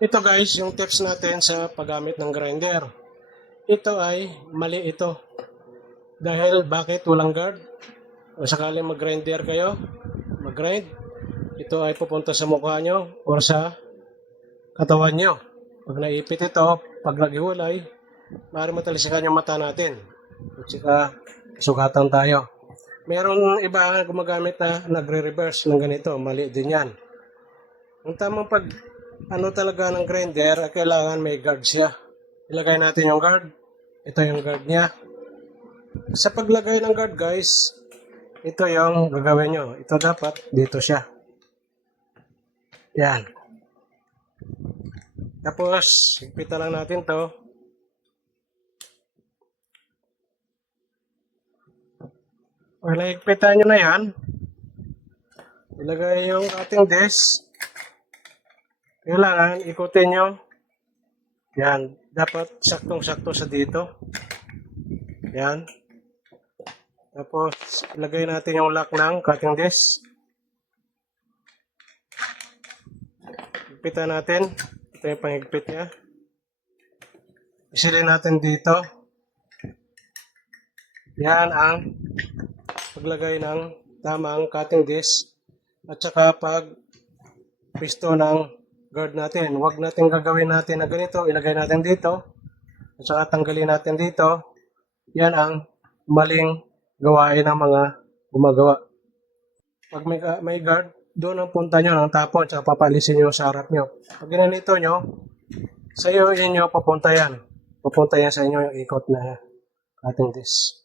Ito guys, yung tips natin sa paggamit ng grinder. Ito ay mali ito. Dahil bakit walang guard? O sakaling mag-grinder kayo, mag-grind, ito ay pupunta sa mukha nyo o sa katawan nyo. Pag naipit ito, pag naghiwalay, maaaring matalisikan yung mata natin. At saka sugatan tayo. Meron iba gumagamit na nagre-reverse ng ganito, mali din yan. Ang tamang pag talaga ng grinder, kailangan may guard siya. Ilagay natin yung guard. Ito yung guard niya. Sa paglagay ng guard guys, ito yung gagawin nyo. Ito dapat dito siya. Yan. Tapos, higpitan lang natin to. Wala higpitan nyo na yan. Ilagay yung ating disc. Kailangan ikutin nyo. Yan. Dapat saktong-sakto sa dito. Yan. Tapos, ilagay natin yung lock ng cutting disc. Higpitan natin. Ito yung panghigpit niya. Isilin natin dito. Yan ang paglagay ng tamang cutting disc. At saka pag pisto ng guard natin. Huwag natin gagawin natin na ganito. Ilagay natin dito. At saka tanggalin natin dito. Yan ang maling gawain ng mga gumagawa. Pag may guard, doon ang punta nyo ng tapon. Saka papalisin nyo sa harap nyo. Pag ginanito nyo, sa iyo inyo papunta yan. Papunta yan sa inyo yung ikot na cutting disc.